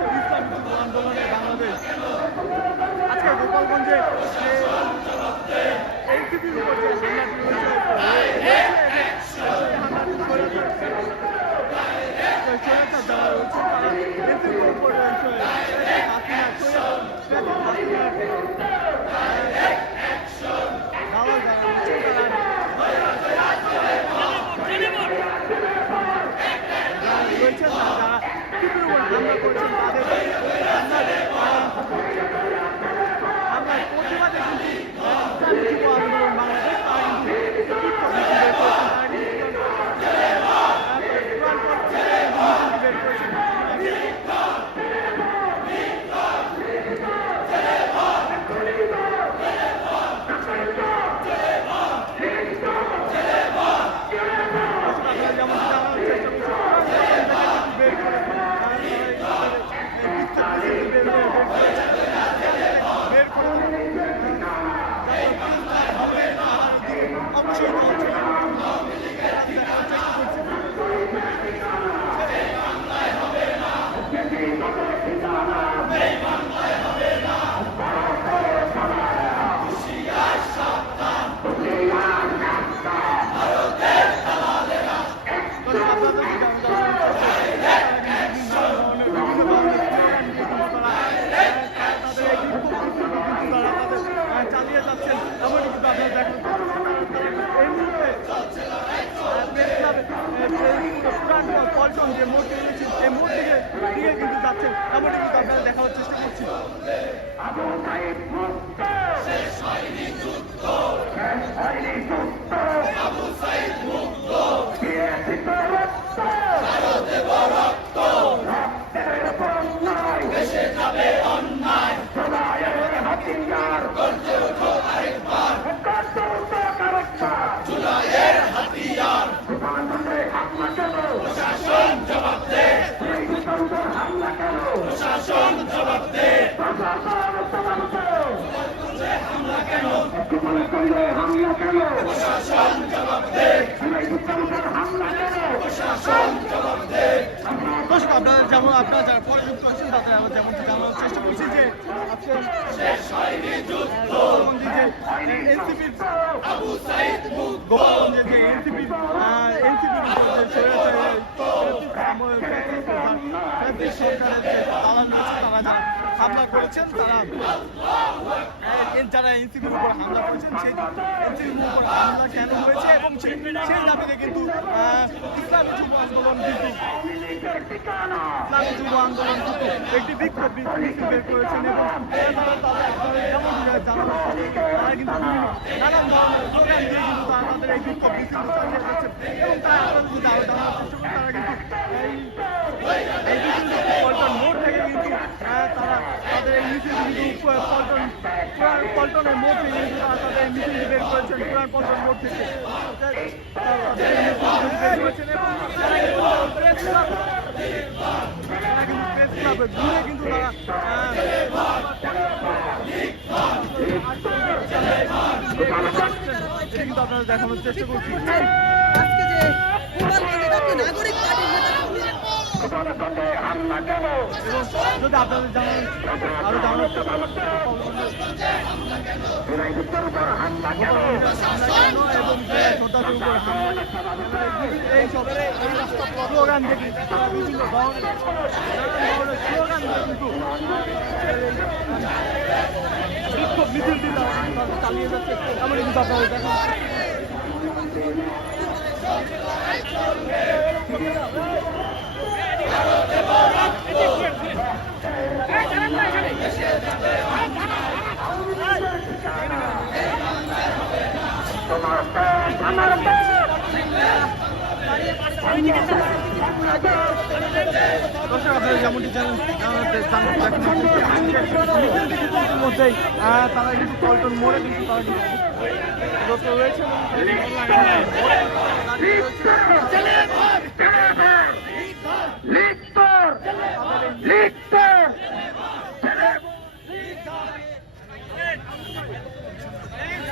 যুব আন্দোলনে বাংলাদেশ। আজকে গোপালগঞ্জে এই এনসিপির উপর আবু সাইদ মুক্ত শেষ হয়নি যুদ্ধ শেষ হয়নি যুদ্ধ আবু সাইদ মুক্ত দিয়েছি তো রক্ত আরও দেব রক্ত রক্তের বন্যায় দেশে যাবে অন্যায় সোনায়ের হাতিয়ার গর্জে ওঠো আরেকবার কাটো তো কারেক্টা জুলাইয়ের হাতিয়ার প্রধানমন্ত্রী হামলা কেন প্রশাসন জবাব দে প্রশাসন জবাব দে প্রশাসন দর্শক আপনারা যেমন আপনারা যারা পরিযুক্ত আছেন তাদের যেমন জানানোর চেষ্টা করছি যে এনসিপির এনসিপির এনসিপির সরকারের যে তারা হামলা করেছেন, তারা যারা এনসিপির উপর হামলা করেছেন, সেই এনসিপির উপর হামলা কেন হয়েছে এবং সেই দাবিতে কিন্তু ইসলামী যুব আন্দোলন কিন্তু, ইসলামী যুব আন্দোলন কিন্তু একটি বিক্ষোভ বের করেছেন এবং তারা তারা কিন্তু তারা এই তারা তারা কিন্তু পল্টন মোড় থেকে কিন্তু আহ, তারা তাদের এই মিছিল কিন্তু পল্টন পুরান পল্টনের মোড় থেকে তারা তাদের মিছিল বের করেছেন পুরান পল্টন মোড় থেকে তারা কিন্তু আপনারা দেখানোর চেষ্টা করছি আজকে যে নাগরিক পার্টির নেতা যদি আপনাদের জানান আরও জানানোর চেষ্টা করছি এবং সন্ত্রাসের উপর হামলা এই সব স্লোগান দেখি তারা বিভিন্ন ধরনের স্লোগান কিন্তু বিক্ষোভ মিছিল তারা চালিয়ে যাচ্ছে এমন কিন্তু আপনাদের দেখা দর্শক আপনারা তারা কিন্তু পল্টন মোড়ে কিন্তু তারা রয়েছে। এই ভাই এই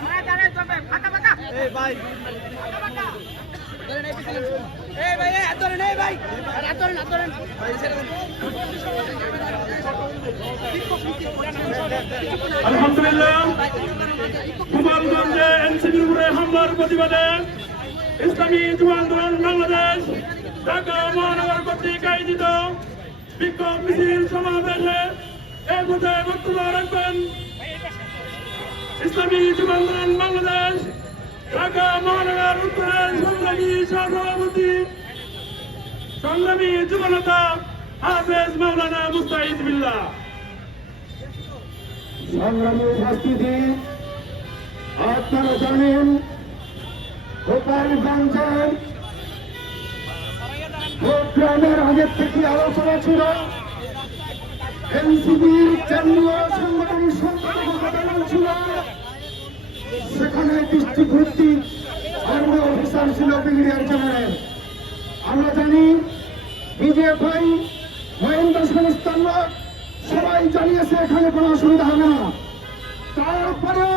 ভাই ধরেন এই ভাই হাত ধরেন হাত ধরেন আলহামদুলিল্লাহ গোপালগঞ্জে এনসিপির উপরে হামলার প্রতিবাদে ইসলামী যুব আন্দোলন বাংলাদেশ ঢাকা মহানগর কর্তৃক আয়োজিত বিক্ষোভ মিছিল সমাবেশে এই পর্যায়ে বক্তব্য রাখবেন। ইসলামী যুব আন্দোলন বাংলাদেশ ঢাকা মহানগর উত্তরের সংগ্রামী সহসভাপতি, সংগ্রামী যুবনেতা হাফেজ মাওলানা মুস্তাহিদ বিল্লাহ। সংগ্রামী উপস্থিতি, আপনারা জানেন গোপালগঞ্জের ভোটগ্রামের আগের থেকে আলোচনা ছিল। এনসিবির কেন্দ্রীয় সংগঠন সম্পাদক ছিল। সেখানে ডিস্ট্রিক্ট ভিত্তিক আর্মি অফিসার ছিল ব্রিগেডিয়ার জেনারেল। আমরা জানি বিজেপি সংস্থার লোক, সবাই জানিয়েছে এখানে কোনো অসুবিধা হবে না। তারপরে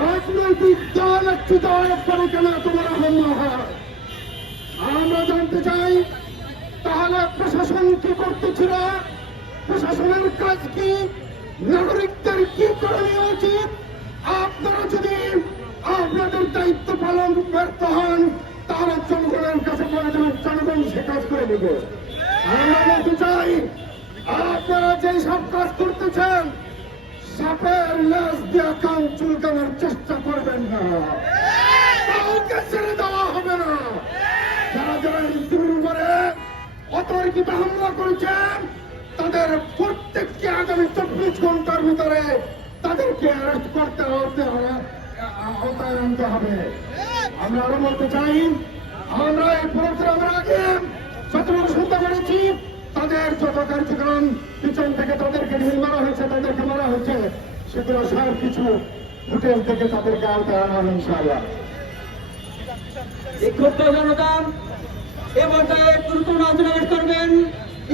রাজনৈতিক দল একটি দল করে কেন তোমার হামলা আমরা জানতে চাই, তাহলে প্রশাসন কি করতেছিল? প্রশাসনের কাজ কি? নাগরিকদের কি করণীয় উচিত? আপনারা যদি আপনাদের দায়িত্ব পালন ব্যর্থ হন, তাহলে জনগণের কাছে বলে দেবেন জনগণ সে কাজ করে দেবে আমরা বলতে চাই, আপনারা যে সব কাজ করতেছেন, সাপের লেজ দিয়ে কান চুলকানোর চেষ্টা করবেন না। কাউকে ছেড়ে দেওয়া হবে না। যারা যারা ইসির উপরে অতর্কিত হামলা করেছেন, তাদের প্রত্যেককে আগামী চব্বিশ ঘণ্টার ভিতরে তাদেরকে অ্যারেস্ট করতে হতে আওতায় আনতে হবে। আমরা আরও বলতে চাই, আমরা এই প্রোগ্রামের আগে যতটুকু শুনতে পেরেছি, তাদের যত কার্যক্রম পিছন থেকে তাদেরকে ঢিল মারা হয়েছে, তাদেরকে মারা হয়েছে, সেগুলো সব কিছু হোটেল থেকে তাদেরকে আওতায় আনা হবে, ইনশাআল্লাহ। বিক্ষুব্ধ জনতা, এ করবেন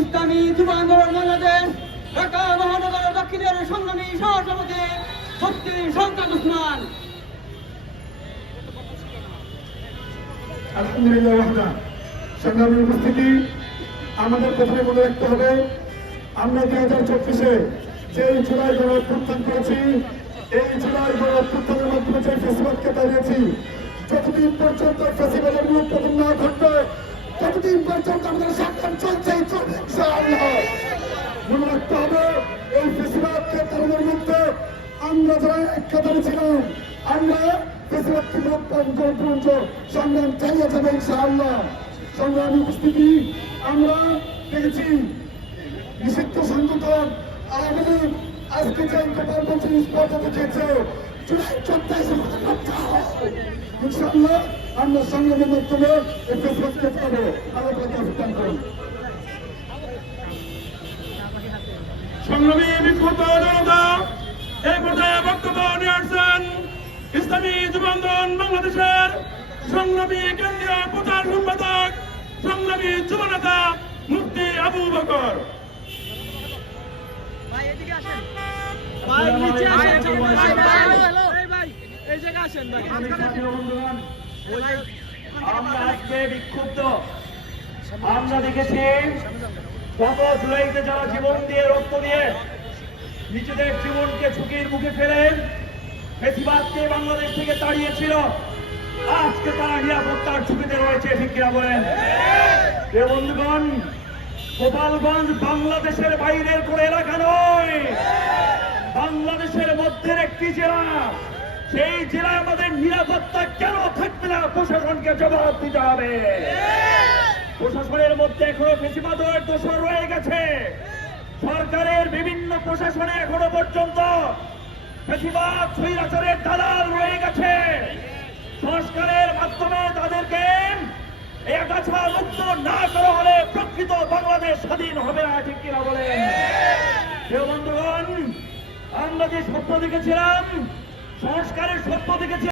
ইসলামী যুব আন্দোলন বাংলাদেশ, ঢাকা মহানগর দক্ষিণের সংগ্রামী সহসভাপতি মুফতি শওকত উসমান। উপস্থিতি, আমাদের প্রথমে মনে রাখতে হবে, আমরা দুই হাজার চব্বিশে যে গণ অভ্যুত্থান করেছি, এই জুলাই গণ অভ্যুত্থানের মাধ্যমে যে ফেসিবাদকে দাঁড়িয়েছি যতদিন পর্যন্ত ফেসিবাদের না ঘটবে, ততদিন পর্যন্ত আমাদের চলবে মনে রাখতে হবে তাড়ানোর মধ্যে আমরা যারা এক কাতারে ছিলাম, আমরা সংগ্রাম চালিয়ে যাবে ইনশাআল্লাহ। সংগ্রামী উপস্থিতি, আমরা দেখেছি নিষিদ্ধ সংগঠন আওয়ামী লীগ আজকে যে গোপালগঞ্জ স্পর্ধা দেখিয়েছে, জুলাই চব্বিশে ইনশাআল্লাহ সংগ্রামের মাধ্যমে এই ফেসিবাদকে পাবো। আল্লাহ প্রত্যাখ্যান করুন। সংগ্রামী বিক্ষুব্ধ জনতা এই পর্যায়ে বক্তব্য নিয়ে আসছেন ইসলামী যুব বাংলাদেশের সংগ্রামী কেন্দ্রীয় প্রচার সম্পাদক সংগ্রামী যুব নেতা মুফতি আবু বকর। ভাই এদিকে আসেন। ভাই নিচে আসেন ভাই, ভাই, হ্যালো। এই ভাই এই জায়গায় আসেন ভাই। আমরা আজকে বিক্ষুব্ধ। আমরা দেখেছি গত জুলাইতে যারা জীবন দিয়ে রক্ত দিয়ে নিজেদের জীবনকে ঝুঁকির মুখে ফেলে বেশিরভাগকে বাংলাদেশ থেকে তাড়িয়েছিল। আজকে তারা নিরাপত্তার ঝুঁকিতে রয়েছে, ঠিক বলেন? বন্ধুগণ, গোপালগঞ্জ বাংলাদেশের বাইরের কোনো এলাকা নয়। বাংলাদেশের মধ্যের একটি জেলা, সেই জেলায় আমাদের নিরাপত্তা কেন থাকবে না? প্রশাসনকে জবাব দিতে হবে। প্রশাসনের মধ্যে এখনও বেশিবাদের দোষর রয়ে গেছে। সরকারের বিভিন্ন প্রশাসনে এখনও পর্যন্ত বেশিরভাগ দালাল রয়ে গেছে। সংস্কারের মাধ্যমে তাদেরকে আগাছা মুক্ত না করা হলে প্রকৃত বাংলাদেশ স্বাধীন হবে না, ঠিক কিনা প্রিয় বন্ধুগণ, আমরা যে স্বপ্ন দেখেছিলাম, সংস্কারের স্বপ্ন দেখেছি